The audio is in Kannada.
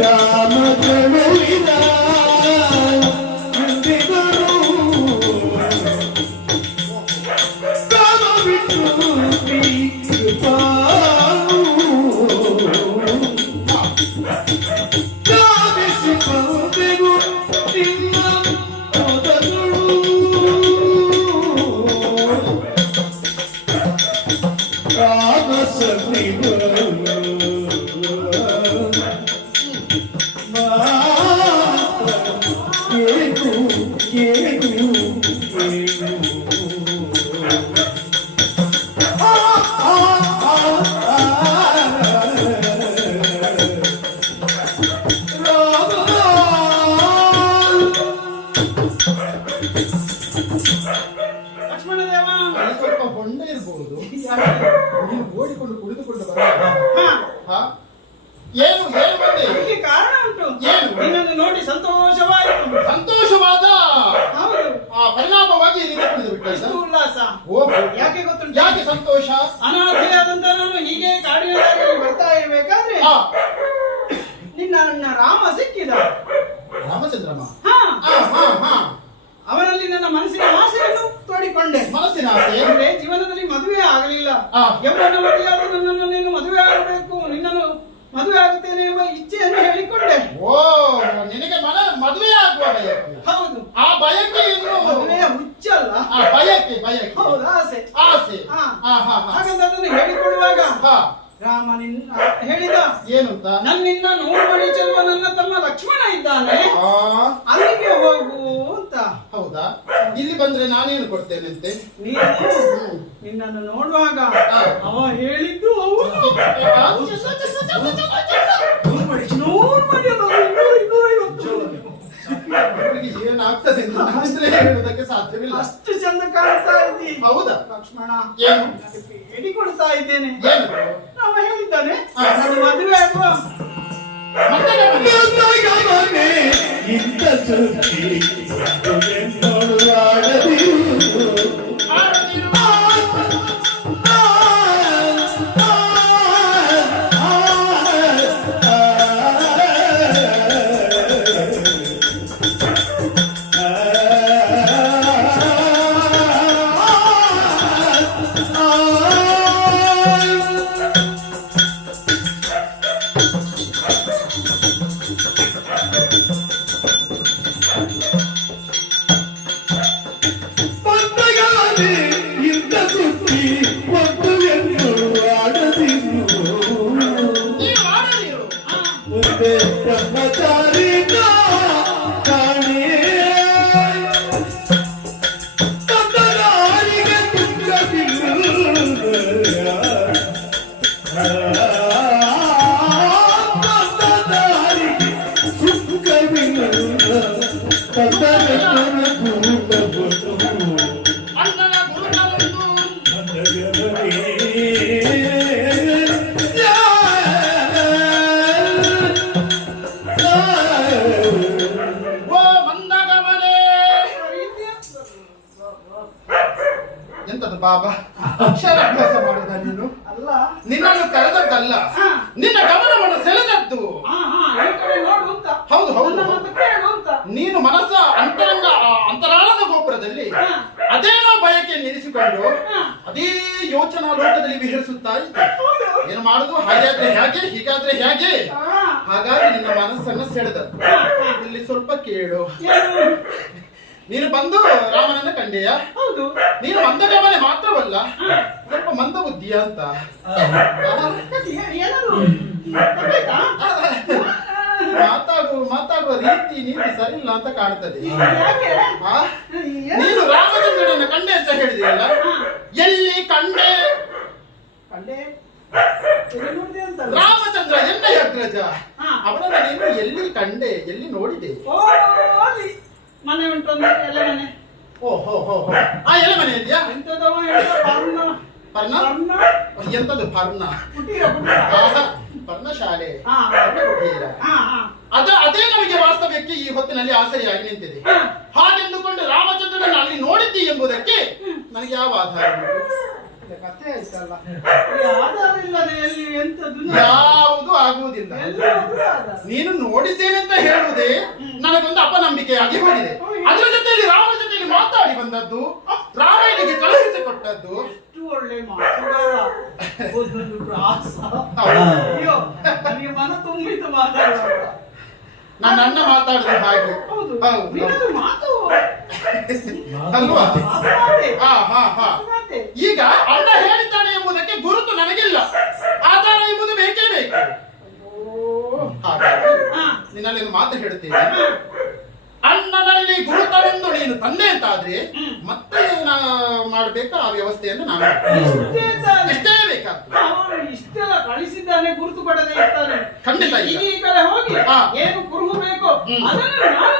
ರಾಮ ಕರುಳಿದ ಸ್ವಲ್ಪ ಹೊಂಡ ಇರಬಹುದು ನೀನು ಓಡಿಕೊಂಡು ಕುಳಿತುಕೊಂಡು ಬರ ಹಾ, ಏನು ಏನು ಬಂದೆ? ಇದಕ್ಕೆ ಕಾರಣ ಉಂಟು. ಏನು? ನಿನ್ನನ್ನು ನೋಡಿ ಸಂತೋಷವಾಯಿತು. ಸಂತೋಷವಾದ? ಆ ಪರಿಣಾಮವಾಗಿ ಕುಳಿತು ಬಿಟ್ಟ ಉಲ್ಲಾಸ. ಯಾಕೆ ಗೊತ್ತುಂಟು? ಯಾಕೆ ಸಂತೋಷ? ಅನಾಥೆಯಾದಂತ ನಾನು ಹೀಗೆ ಕಾಡಿನ ದಾರಿಯಲ್ಲಿ ಬರ್ತಾ ಇರಬೇಕಾದ್ರೆ ನಿನ್ನ ನನ್ನ ರಾಮ ಸಿಕ್ಕಿದ. ರಾಮಚಂದ್ರಮ್ಮ? ಹಾ. ಆ ಹಾ ಹಾ. ಅವನಲ್ಲಿ ನನ್ನ ಮನಸ್ಸಿನ ಆಸೆಯನ್ನು ತೋಡಿಕೊಂಡೆ. ಮನಸ್ಸಿನ ಆಸೆ? ಅಂದ್ರೆ ಜೀವನದಲ್ಲಿ ಮದುವೆ ಆಗಲಿಲ್ಲ. ನನ್ನನ್ನು ನೀನು ಮದುವೆ ಆಗಬೇಕು ನಿನ್ನನ್ನು ಮದುವೆ ಆಗುತ್ತೇನೆ ಎಂಬ ಇಚ್ಛೆಯನ್ನು ಹೇಳಿಕೊಂಡೆ. ಓ ನಿನಗೆ ಮನ ಮದುವೆ ಆಗುವ ಹೌದು. ಆ ಬಯಕೆಯನ್ನು ಮದುವೆಯ ಹುಚ್ಚಲ್ಲ. ಆ ಬಯಕೆ ಬಯಕೆ. ಹೌದು ಆಸೆ. ಆಸೆ. ಹಾಗಂತ ಅದನ್ನು ಹೇಳಿಕೊಳ್ಳುವಾಗ ರಾಮ ನಿನ್ನ ಹೇಳಿದ ಏನು ನನ್ನಿಂದ ನೂರು ಮಣಿ ಚೆಲುವ ನನ್ನ ತಮ್ಮ ಲಕ್ಷ್ಮಣ ಇದ್ದಾನೆ. ಆ. ಅಲ್ಲಿಗೆ ಹೋಗು. ಹೌದಾ? ಇಲ್ಲಿ ಬಂದ್ರೆ ನಾನೇನು ಕೊಡ್ತೇನಂತೆ ನೀನು ನಿನ್ನನ್ನು ನೋಡುವಾಗ ಅವ ಹೇಳಿದ್ದು ಹೌದು. ನೂರು ಮಣಿ ಅಲ್ಲ, ಅದು ಇನ್ನೂರು ಇನ್ನೂರೈವತ್ತು ಅವಳಿಗೆ ಏನಾಗ್ತದೆ ಅಂತ ಅಂದ್ರೆ ಹೇಳುವುದಕ್ಕೆ ಸಾಧ್ಯವಿಲ್ಲ. ಅಷ್ಟು ಚಂದ ಕಾಣ್ತಾ ಇದ್ದೀನಿ ಹೌದಾ? ಲಕ್ಷ್ಮಣ ಏನು? ಅದಕ್ಕೆ ಹೇಳಿಕೊಡ್ತಾ ಇದ್ದೇನೆ. ಏನು? ರಾಮ ಹೇಳಿದ್ದಾನೆ. ನಾನು ಮದುವೆ ಆಗುವ. ಮತ್ತೆ ಗಮನ. ಗಮನೆ ಇಂಥ ಸುದ್ದಿ ಮುಂದೆ ಬ್ರಹ್ಮಚಾರಿನ ಬಾಬಾ. ಅಕ್ಷರಾಭ್ಯಾಸ ಮಾಡುದ ನೀನು. ಅಲ್ಲ. ನಿನ್ನನ್ನು ಕರೆದದ್ದಲ್ಲ. ನಿನ್ನ ಗಮನವನ್ನು ಸೆಳೆದದ್ದು. ಹೌದು ಹೌದು ನೀನು ಮನಸ್ಸ ಅಂತರಂಗ ಅಂತರಾಳದ ಗೋಪುರದಲ್ಲಿ ಅದೇನೋ ಬಯಕೆ ನಿಲ್ಲಿಸಿಕೊಂಡು ಅದೇ ಯೋಚನಾ ಲೋಕದಲ್ಲಿ ವಿಹರಿಸುತ್ತಾ ಏನು ಮಾಡುದು? ಹಾಗಾದ್ರೆ ಹೇಗೆ? ಹೀಗಾದ್ರೆ ಹೇಗೆ? ಹಾಗಾದ್ರೆ ಹಾಗಾಗಿ ನಿನ್ನ ಮನಸ್ಸನ್ನು ಸೆಳೆದದ್ದು. ಇಲ್ಲಿ ಸ್ವಲ್ಪ ಕೇಳು? ನೀನು ಬಂದು ರಾಮನನ್ನ ಕಂಡೆಯ? ಹೌದು. ನೀನು ಮಂದಗಮನೆ ಮಾತ್ರವಲ್ಲ ಸ್ವಲ್ಪ ಮಂದ ಬುದ್ಧಿಯ ಅಂತ. ಮಾತಾಗುವ ಮಾತಾಗುವ ರೀತಿ ಮಾತಾಡುವ ಮಾತಾಡುವ ರೀತಿ ನೀತಿ ಸರಿಯಿಲ್ಲ ಅಂತ ಕಾಣ್ತದೆ? ನೀನು ರಾಮಚಂದ್ರನನ್ನ ಕಂಡೆ ಅಂತ ಹೇಳಿದೆಯಲ್ಲ? ಎಲ್ಲಿ ಕಂಡೆ? ಕಂಡೆ? ರಾಮಚಂದ್ರ ಎನ್ನ ಅಗ್ರಜ. ಅವನನ್ನ ನೀನು ಎಲ್ಲಿ ಕಂಡೆ ಎಲ್ಲಿ ನೋಡಿದೆ? ಮನೆ ಉಂಟು ಎಲ್ಲ ಮನೆ. ಓ ಹೋ ಹೋ ಹೋ. ಆ ಎಲೆ ಮನೆ ಇದೆಯಾ? ಎಂತದವ ಹೇಳ್ದ ಪರ್ಣ. ಪರ್ಣ? ಪರ್ಣ? ಎಂತದ್ದು ಪರ್ಣ? ಕುಟೀರ ಕುಟೀರ. ಆಹಾ, ಪರ್ಣಶಾಲೆ. ಹಾ. ಪರ್ಣ ಕುಟೀರ. ಹಾ ಹಾ. ಅದ ಅದೇ ನಮಗೆ ವಾಸ್ತವ್ಯಕ್ಕೆ ಈ ಹೊತ್ತಿನಲ್ಲಿ ಆಸರೆಯಾಗಿ ನಿಂತಿದೆ. ಹಾಗೆಂದುಕೊಂಡು ರಾಮಚಂದ್ರನನ್ನು ಅಲ್ಲಿ ನೋಡಿದ್ದಿ ಎಂಬುದಕ್ಕೆ ನನಗೆ ಯಾವ ಆಧಾರ ಕಥೆ ಆಯ್ತಲ್ಲ. ಈ ಆಧಾರ ಇಲ್ಲದೆ ಎಲ್ಲಿ ಎಂತದ್ದು? ಯಾವುದು ಆಗುವುದಿಲ್ಲ. ನೀನು ನೋಡಿದ್ದೇನೆ ಅಂತ ಹೇಳುವುದೇ ನನಗೊಂದು ಅಪನಂಬಿಕೆಯಾಗಿ ಮಾಡಿದೆ. ಅದರ ಜೊತೆಯಲ್ಲಿ ರಾಮನ ಜೊತೆಯಲ್ಲಿ ಮಾತಾಡಿ ಬಂದದ್ದು ರಾಮಾಯಣಿಗೆ ಕಳುಹಿಸಿ ಕೊಟ್ಟದ್ದು ಎಷ್ಟು ಒಳ್ಳೆ ಮನ ತುಂಬಿತು ಮಾತಾಡುವಾಗ. ನನ್ನ ಅಣ್ಣ ಮಾತಾಡಿದ ಹಾಗೆ. ಈಗ ಅಣ್ಣ ಹೇಳಿದ್ದಾನೆ ಎಂಬುದಕ್ಕೆ ಗುರುತು ನನಗಿಲ್ಲ. ಆಧಾರ ಎಂಬುದು ಬೇಕೇ ಬೇಕು. ನಿನ್ನಲ್ಲಿ ಮಾತು ಹೇಳುತ್ತೇನೆ. ಅಣ್ಣನಲ್ಲಿ ಗುರುತವೆಂದು ನೀನು ತಂದೆ ಅಂತ ಆದ್ರೆ ಮತ್ತೆ ನಾ ಮಾಡ್ಬೇಕಾ ಆ ವ್ಯವಸ್ಥೆಯನ್ನು ನಾನು. ಎಷ್ಟೇ ಬೇಕಾಗ್ತದೆ. ಅವನು ಇಷ್ಟೆಲ್ಲ ಕಳಿಸಿದ್ದಾನೆ ಗುರುತು ಪಡೆದೇ ಇರ್ತಾನೆ. ಖಂಡಿತ ಈ ಕಡೆ ಹೋಗಿ. ಏನು ಕುರುಹು ಬೇಕೋ ಅದನ್ನು ನಾನು.